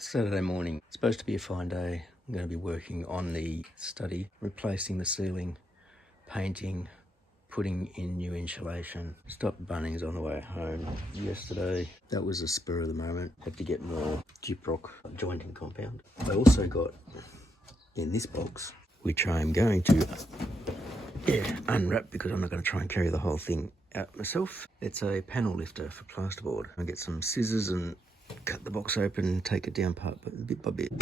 Saturday morning. It's supposed to be a fine day. I'm going to be working on the study, replacing the ceiling, painting, putting in new insulation. Stopped Bunnings on the way home yesterday. That was a spur of the moment. Had to get more gyprock jointing compound. I also got in this box, which I am going to unwrap because I'm not going to try and carry the whole thing out myself. It's a panel lifter for plasterboard. I'll get some scissors and cut the box open and take it down part bit by bit.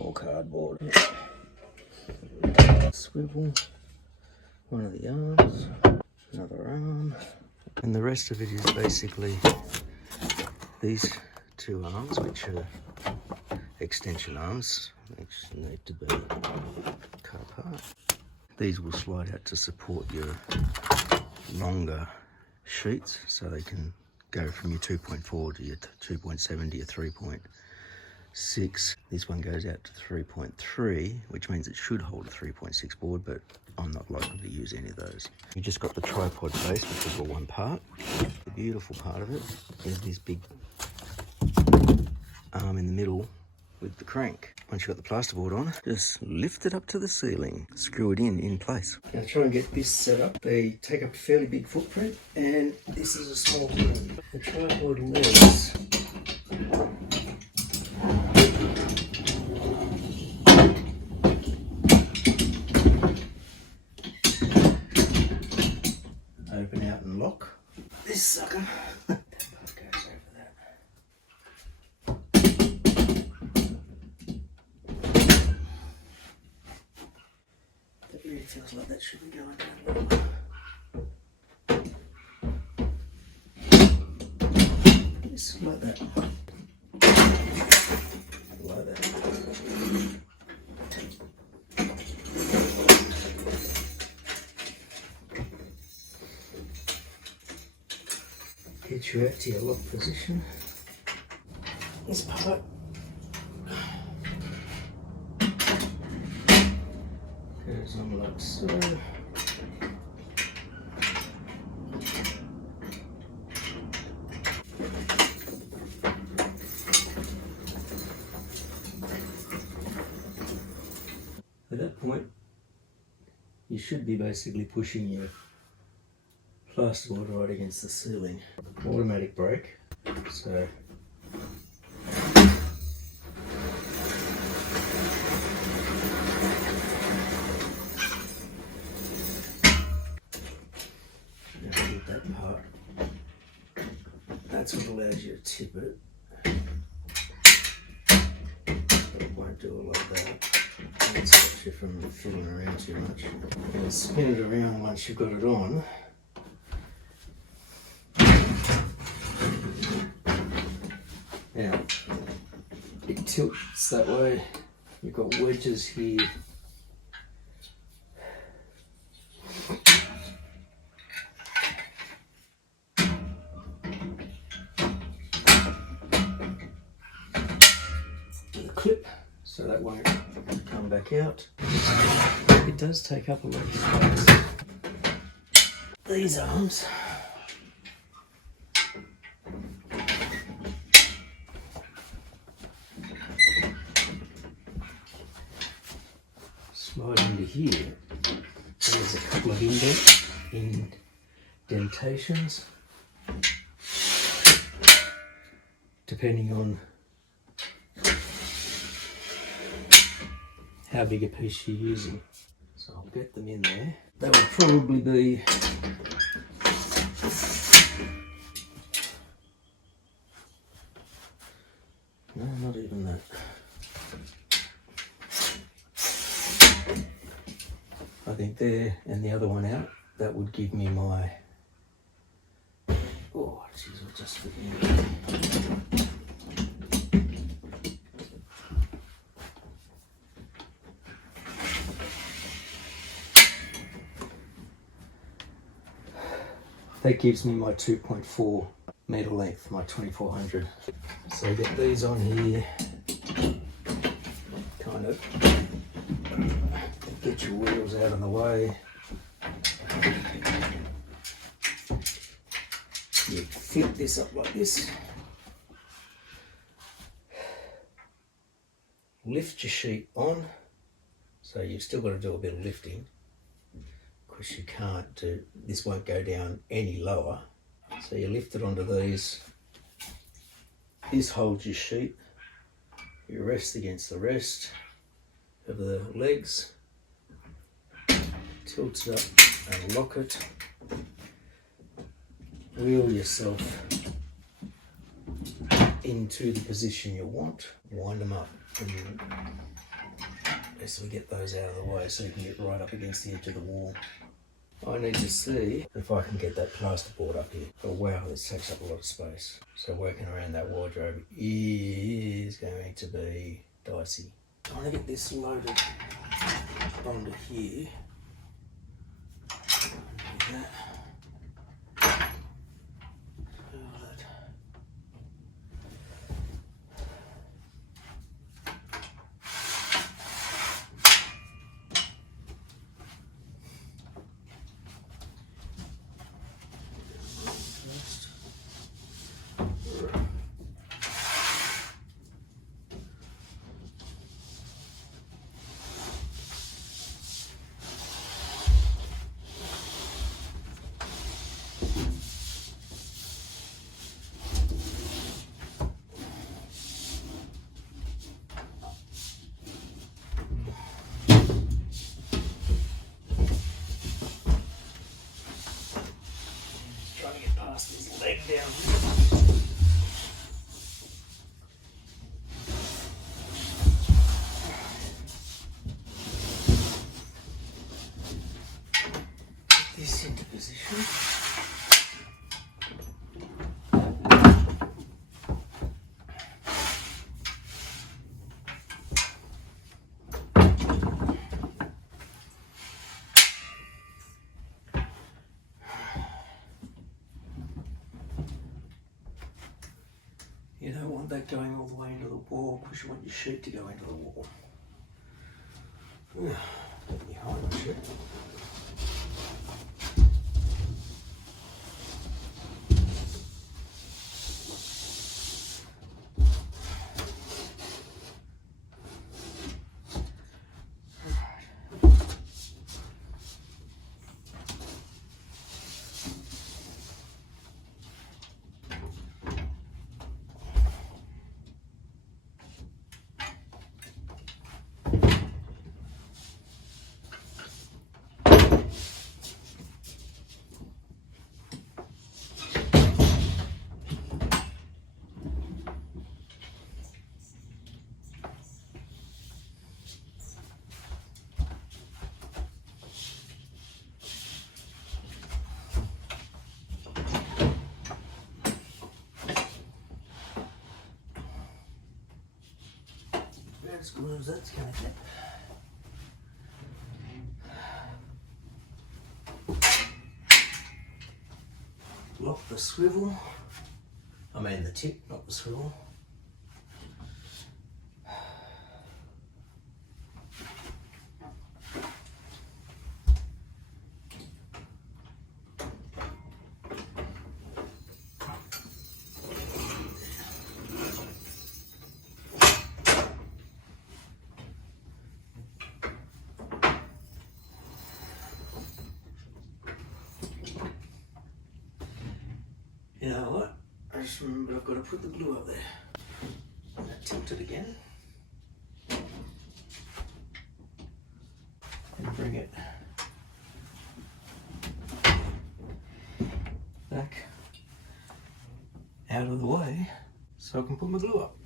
All cardboard. Swivel. One of the arms. Another arm. And the rest of it is basically these two arms, which are extension arms, which need to be cut apart. These will slide out to support your longer sheets, so they can go from your 2.4 to your 2.7 to your 3.6. This one goes out to 3.3, which means it should hold a 3.6 board, but I'm not likely to use any of those. You just got the tripod base, which is all one part. The beautiful part of it is this big arm in the middle with the crank. Once you've got the plasterboard on, just lift it up to the ceiling, screw it in place. Now try and get this set up. They take up a fairly big footprint, and this is a small room. The tripod legs open out and lock. This sucker goes over that. That really feels like that should be going down low. Just like that. Like that. Get you out to your lock position. This part goes on like so. At that point, you should be basically pushing your plasterboard right against the ceiling. Automatic brake, so get that part. That's what allows you to tip it. But it won't do it like that. It stops you from fiddling around too much. And spin it around once you've got it on. Now, it tilts that way. You've got wedges here. And a clip, so that won't come back out. It does take up a lot of space. These arms slide into here. There's a couple of indentations, depending on how big a piece you're using. So I'll get them in there. That will probably be no, not even that. I think there, and the other one out, that would give me my, oh jeez, I'll just fit in. That gives me my 2.4 metre length, my 2400. So get these on here, kind of get your wheels out of the way. You flip this up like this. Lift your sheet on. So you've still got to do a bit of lifting because you can't do, this won't go down any lower. So you lift it onto these. This holds your sheet. You rest against the rest of the legs. Tilt it up and lock it. Wheel yourself into the position you want. Wind them up. And so we get those out of the way so you can get right up against the edge of the wall. I need to see if I can get that plasterboard up here. Oh wow, this takes up a lot of space. So working around that wardrobe is going to be dicey. I want to get this loaded onto here. Like that. His leg down. Put this into position. You don't want that going all the way into the wall because you want your sheet to go into the wall. Let me hide my sheet. As good as that's going to get. Lock the swivel. I mean the tip, not the swivel. You know what? I just remembered I've got to put the glue up there. I'm going to tilt it again. And bring it back out of the way so I can put my glue up.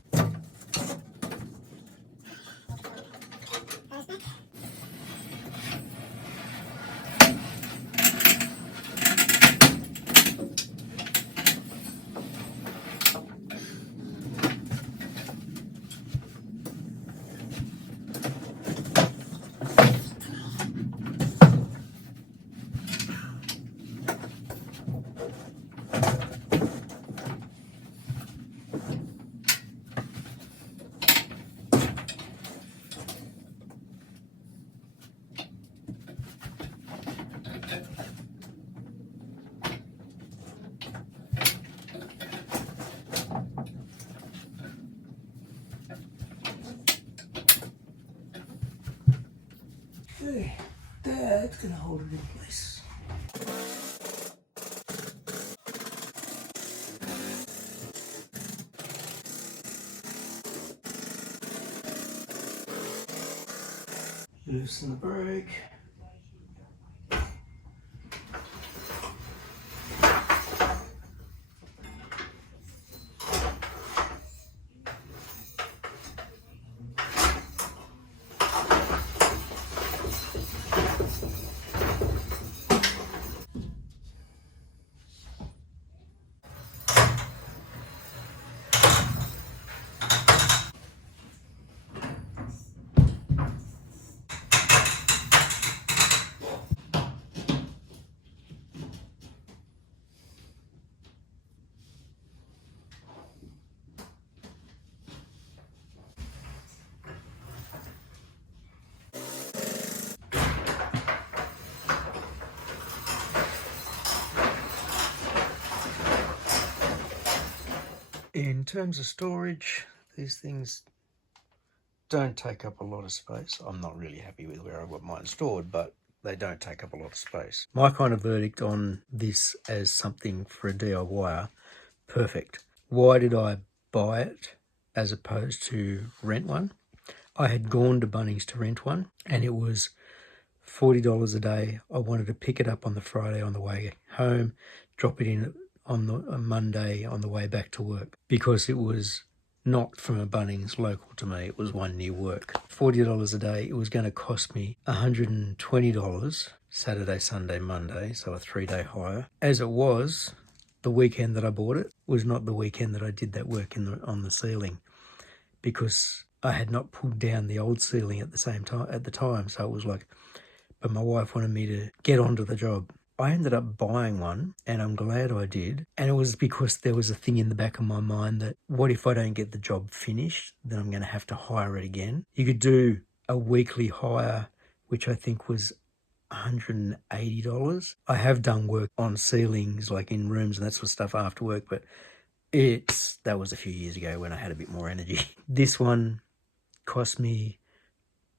Okay, that's gonna hold it in place. Loosen the brake. In terms of storage, these things don't take up a lot of space. I'm not really happy with where I've got mine stored, but they don't take up a lot of space. My kind of verdict on this as something for a DIYer, perfect. Why did I buy it as opposed to rent one? I had gone to Bunnings to rent one, and it was $40 a day. I wanted to pick it up on the Friday on the way home, drop it in on a Monday on the way back to work, because it was not from a Bunnings local to me. It was one near work. $40 a day. It was going to cost me $120 Saturday, Sunday, Monday, so a 3-day hire. As it was, the weekend that I bought it was not the weekend that I did that work on the ceiling, because I had not pulled down the old ceiling at the time. So it was like, but my wife wanted me to get onto the job. I ended up buying one, and I'm glad I did. And it was because there was a thing in the back of my mind that, what if I don't get the job finished? Then I'm going to have to hire it again. You could do a weekly hire, which I think was $180. I have done work on ceilings, like in rooms and that sort of stuff after work, but that was a few years ago when I had a bit more energy. This one cost me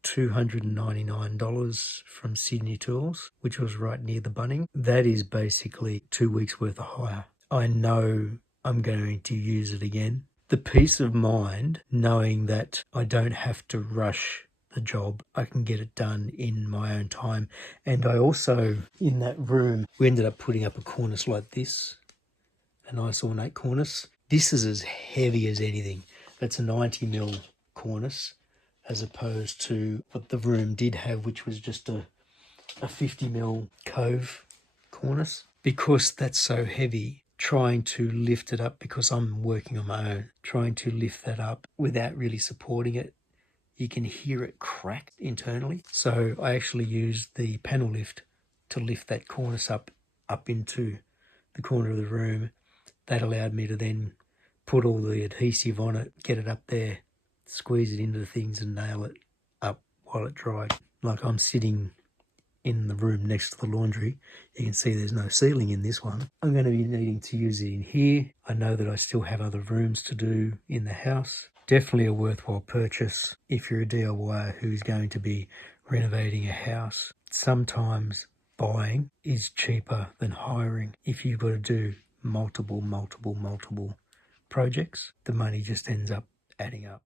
$299 from Sydney Tools, which was right near the Bunnings. That is basically 2 weeks worth of hire. I know I'm going to use it again. The peace of mind knowing that I don't have to rush the job, I can get it done in my own time. And I also, in that room, we ended up putting up a cornice like this, a nice ornate cornice. This is as heavy as anything. It's a 90mm cornice, as opposed to what the room did have, which was just a 50mm cove cornice. Because that's so heavy, trying to lift it up, because I'm working on my own, trying to lift that up without really supporting it, you can hear it crack internally. So I actually used the panel lift to lift that cornice up into the corner of the room. That allowed me to then put all the adhesive on it, get it up there, squeeze it into things and nail it up while it dried. Like, I'm sitting in the room next to the laundry. You can see there's no ceiling in this one. I'm going to be needing to use it in here. I know that I still have other rooms to do in the house. Definitely a worthwhile purchase if you're a DIYer who's going to be renovating a house. Sometimes buying is cheaper than hiring. If you've got to do multiple projects, the money just ends up adding up.